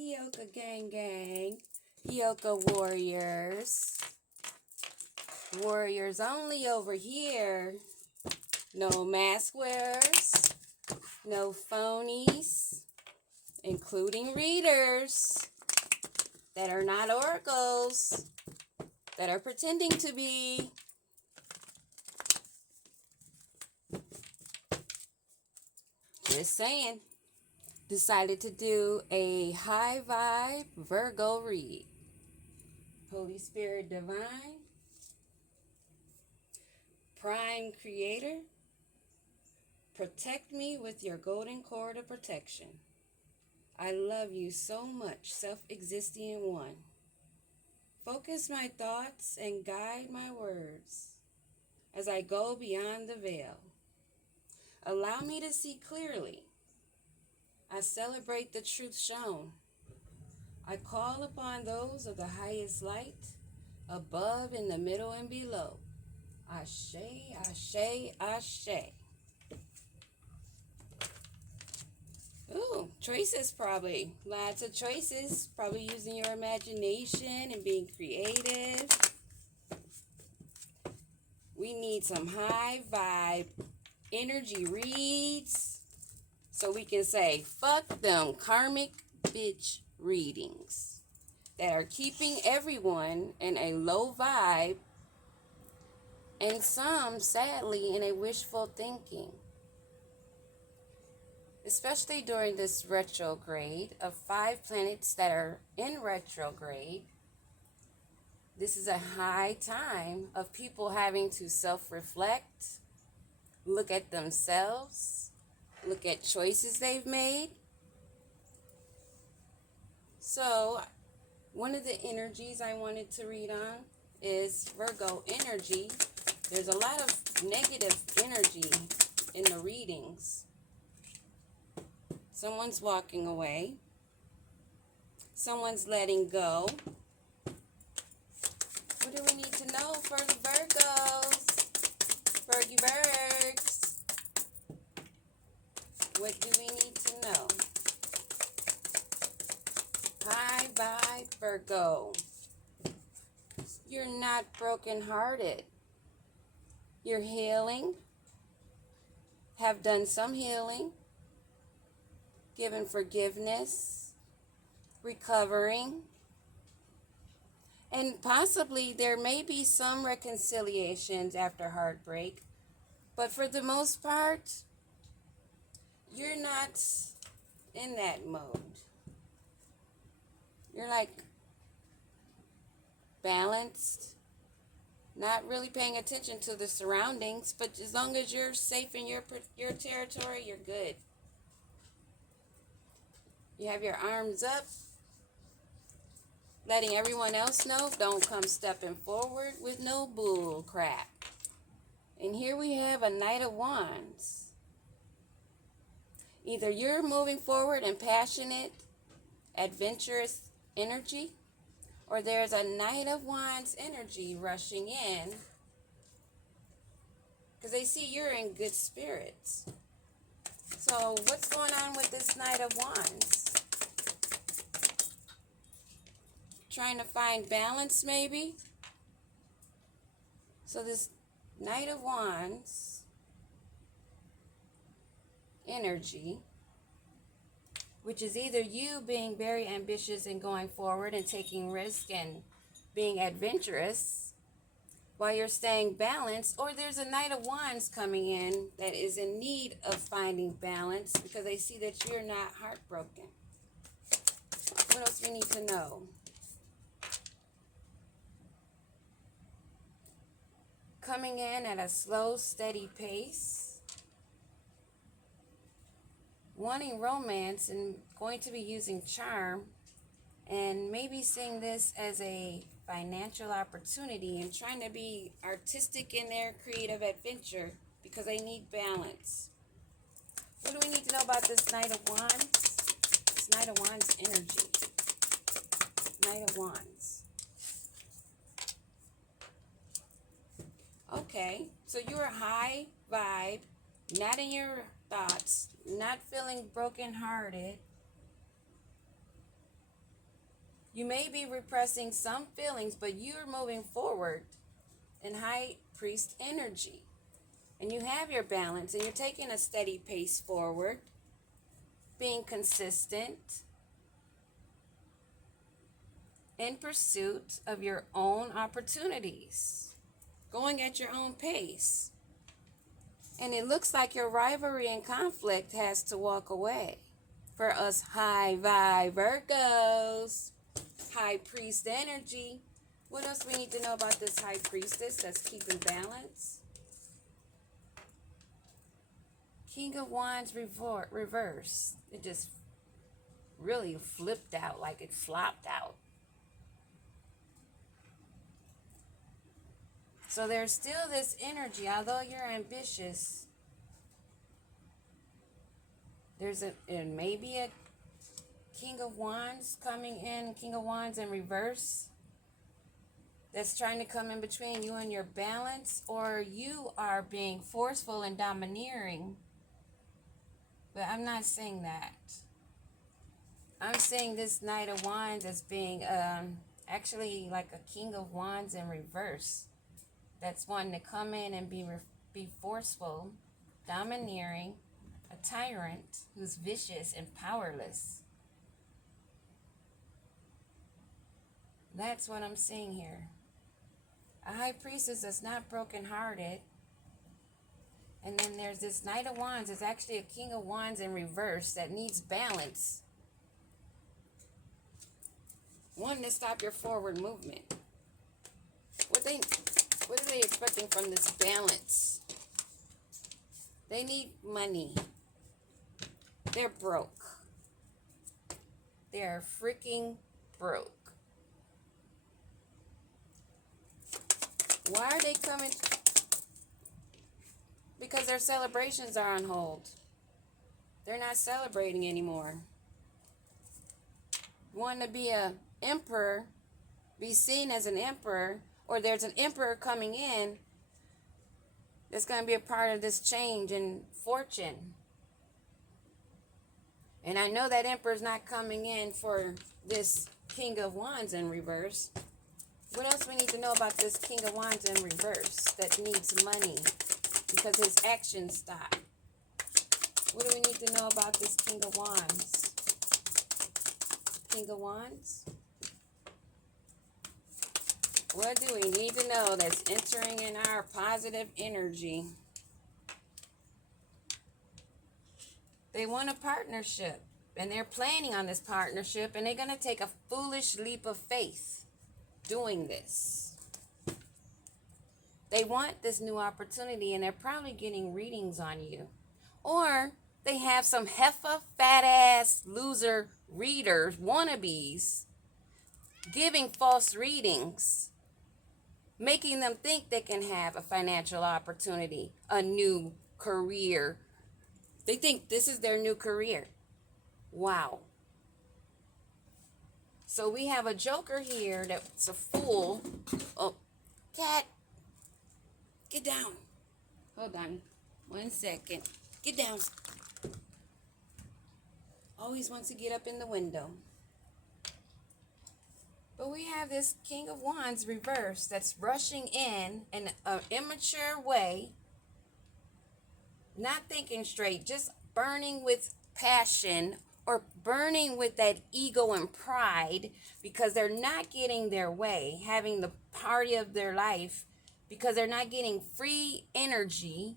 Yoka gang gang, Yoka warriors, warriors only over here. No mask wearers, no phonies, including readers that are not oracles, that are pretending to be. Just saying. Decided to do a high vibe Virgo read. Holy Spirit Divine, Prime Creator, protect me with your golden cord of protection. I love you so much, self-existing one. Focus my thoughts and guide my words as I go beyond the veil. Allow me to see clearly. I celebrate the truth shown. I call upon those of the highest light, above, in the middle, and below. Ashe, ashe, ashe. Ooh, choices probably. Lots of choices. Probably using your imagination and being creative. We need some high vibe energy reads so we can say, fuck them karmic bitch readings that are keeping everyone in a low vibe and some, sadly, in a wishful thinking. Especially during this retrograde of 5 planets that are in retrograde, this is a high time of people having to self-reflect, look at themselves, look at choices they've made. So, one of the energies I wanted to read on is Virgo energy. There's a lot of negative energy in the readings. Someone's walking away. Someone's letting go. What do we need to know for the Virgos? Virgy Virgs. What do we need to know? Hi, bye, Virgo. You're not brokenhearted. You're healing. Have done some healing. Given forgiveness. Recovering. And possibly there may be some reconciliations after heartbreak. But for the most part, you're not in that mode. You're like balanced, not really paying attention to the surroundings, but as long as you're safe in your territory, you're good. You have your arms up, letting everyone else know, don't come stepping forward with no bull crap. And here we have a Knight of Wands. Either you're moving forward in passionate, adventurous energy, or there's a Knight of Wands energy rushing in because they see you're in good spirits. So what's going on with this Knight of Wands? Trying to find balance maybe? So this Knight of Wands energy, which is either you being very ambitious and going forward and taking risk and being adventurous while you're staying balanced, or there's a Knight of Wands coming in that is in need of finding balance because they see that you're not heartbroken. What else we need to know? Coming in at a slow, steady pace. Wanting romance and going to be using charm and maybe seeing this as a financial opportunity and trying to be artistic in their creative adventure because they need balance. What do we need to know about this Knight of Wands? This Knight of Wands energy. Knight of Wands. Okay, so you're a high vibe, not in your thoughts, not feeling brokenhearted. You may be repressing some feelings, but you're moving forward in high priest energy. And you have your balance, and you're taking a steady pace forward, being consistent in pursuit of your own opportunities, going at your own pace. And it looks like your rivalry and conflict has to walk away. For us high vibe Virgos, high priest energy. What else we need to know about this high priestess that's keeping balance? King of Wands reverse. It just really flipped out, like it flopped out. So there's still this energy, although you're ambitious. There's maybe a King of Wands coming in, King of Wands in reverse, that's trying to come in between you and your balance, or you are being forceful and domineering. But I'm not saying that. I'm saying this Knight of Wands as being actually like a King of Wands in reverse. That's wanting to come in and be forceful, domineering, a tyrant who's vicious and powerless. That's what I'm seeing here. A high priestess that's not brokenhearted. And then there's this Knight of Wands. It's actually a King of Wands in reverse that needs balance. Wanting to stop your forward movement. What are they expecting from this balance? They need money. They're broke. They're freaking broke. Why are they coming? Because their celebrations are on hold. They're not celebrating anymore. Wanting to be an emperor, be seen as an emperor, or there's an emperor coming in that's going to be a part of this change in fortune. And I know that emperor's not coming in for this King of Wands in reverse. What else we need to know about this King of Wands in reverse that needs money because his actions stop? What do we need to know about this King of Wands? King of Wands? What do we need to know that's entering in our positive energy? They want a partnership, and they're planning on this partnership, and they're going to take a foolish leap of faith doing this. They want this new opportunity, and they're probably getting readings on you. Or they have some heffa, fat-ass, loser readers, wannabes, giving false readings, making them think they can have a financial opportunity, a new career. They think this is their new career. Wow. So we have a joker here that's a fool. Oh, cat, get down. Hold on 1 second. Get down. Always wants to get up in the window. But we have this King of Wands reverse that's rushing in an immature way, not thinking straight, just burning with passion or burning with that ego and pride because they're not getting their way, having the party of their life because they're not getting free energy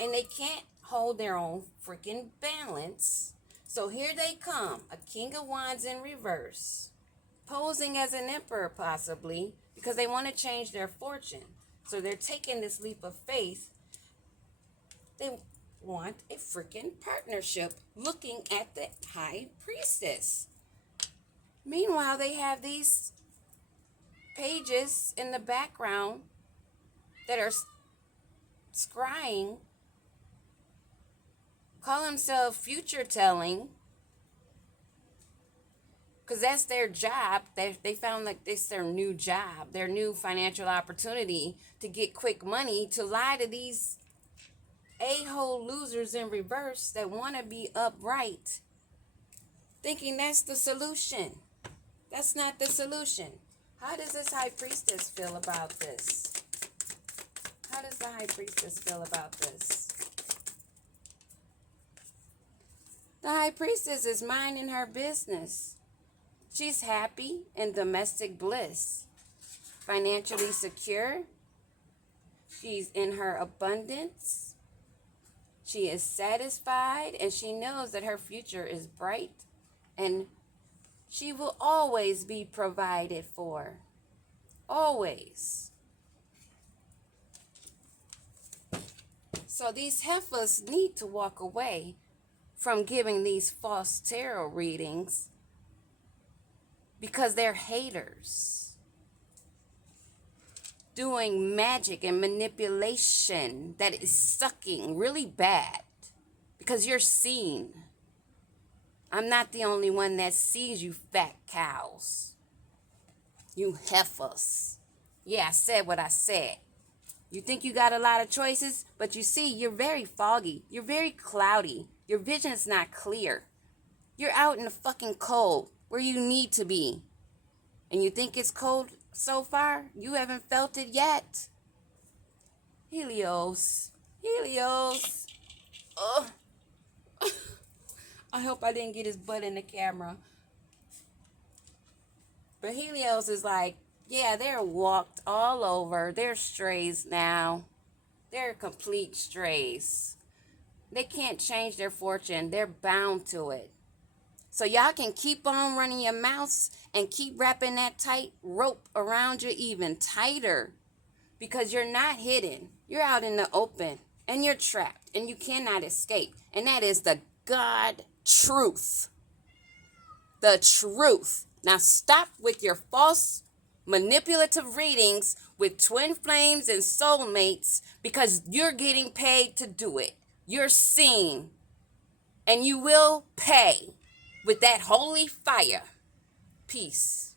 and they can't hold their own freaking balance. So here they come, a King of Wands in reverse, posing as an emperor possibly because they want to change their fortune. So they're taking this leap of faith. They want a freaking partnership looking at the high priestess. Meanwhile, they have these pages in the background that are scrying, call themselves future telling, because that's their job. They found like this their new job, their new financial opportunity to get quick money, to lie to these a-hole losers in reverse that want to be upright, thinking that's the solution. That's not the solution. How does this high priestess feel about this? How does the high priestess feel about this? The high priestess is minding her business. She's happy in domestic bliss, financially secure. She's in her abundance. She is satisfied, and she knows that her future is bright, and she will always be provided for. Always. So these heifers need to walk away from giving these false tarot readings because they're haters. Doing magic and manipulation that is sucking really bad because you're seen. I'm not the only one that sees you fat cows. You heifers. Yeah, I said what I said. You think you got a lot of choices, but you see, you're very foggy. You're very cloudy. Your vision's not clear. You're out in the fucking cold where you need to be. And you think it's cold so far? You haven't felt it yet. Helios. Helios. Ugh. I hope I didn't get his butt in the camera. But Helios is like, yeah, they're walked all over. They're strays now. They're complete strays. They can't change their fortune. They're bound to it. So y'all can keep on running your mouths and keep wrapping that tight rope around you even tighter. Because you're not hidden. You're out in the open. And you're trapped. And you cannot escape. And that is the God truth. The truth. Now stop with your false manipulative readings with twin flames and soulmates because you're getting paid to do it. You're seen. And you will pay with that holy fire. Peace.